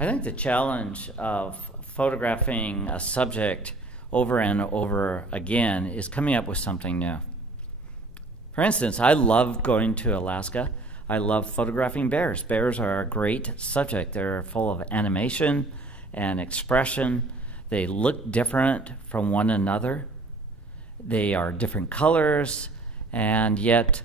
I think the challenge of photographing a subject over and over again is coming up with something new. For instance, I love going to Alaska. I love photographing bears. Bears are a great subject. They're full of animation and expression. They look different from one another. They are different colors, and yet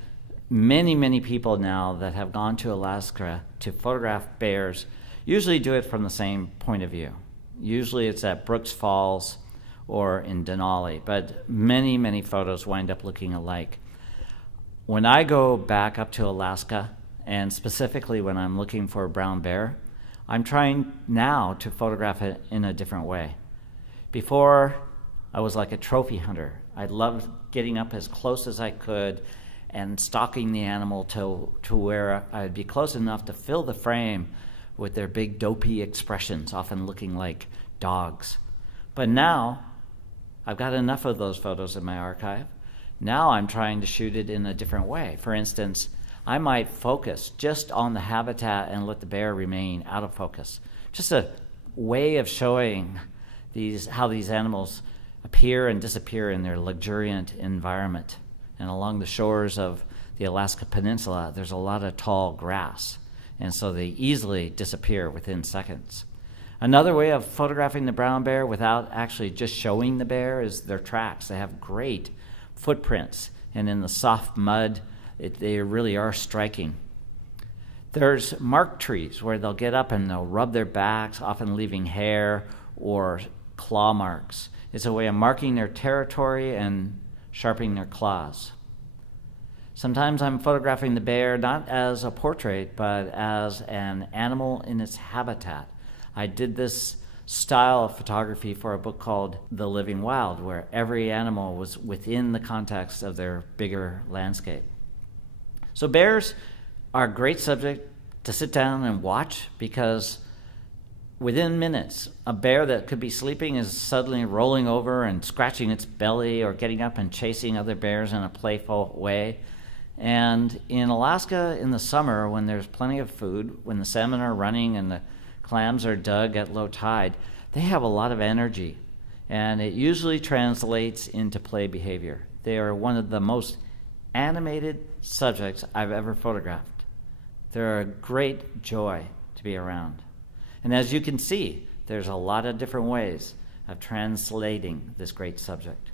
many people now that have gone to Alaska to photograph bears usually do it from the same point of view. Usually it's at Brooks Falls or in Denali, but many photos wind up looking alike. When I go back up to Alaska, and specifically when I'm looking for a brown bear, I'm trying now to photograph it in a different way. Before, I was like a trophy hunter. I loved getting up as close as I could and stalking the animal to where I'd be close enough to fill the frame with their big dopey expressions, often looking like dogs. But now, I've got enough of those photos in my archive. Now I'm trying to shoot it in a different way. For instance, I might focus just on the habitat and let the bear remain out of focus. Just a way of showing how these animals appear and disappear in their luxuriant environment. And along the shores of the Alaska Peninsula, there's a lot of tall grass, and so they easily disappear within seconds. Another way of photographing the brown bear without actually just showing the bear is their tracks. They have great footprints, and in the soft mud, they really are striking. There's mark trees where they'll get up and they'll rub their backs, often leaving hair or claw marks. It's a way of marking their territory and sharpening their claws. Sometimes I'm photographing the bear not as a portrait, but as an animal in its habitat. I did this style of photography for a book called The Living Wild, where every animal was within the context of their bigger landscape. So bears are a great subject to sit down and watch because within minutes, a bear that could be sleeping is suddenly rolling over and scratching its belly or getting up and chasing other bears in a playful way. And in Alaska in the summer, when there's plenty of food, when the salmon are running and the clams are dug at low tide, they have a lot of energy, and it usually translates into play behavior. They are one of the most animated subjects I've ever photographed. They're a great joy to be around. And as you can see, there's a lot of different ways of translating this great subject.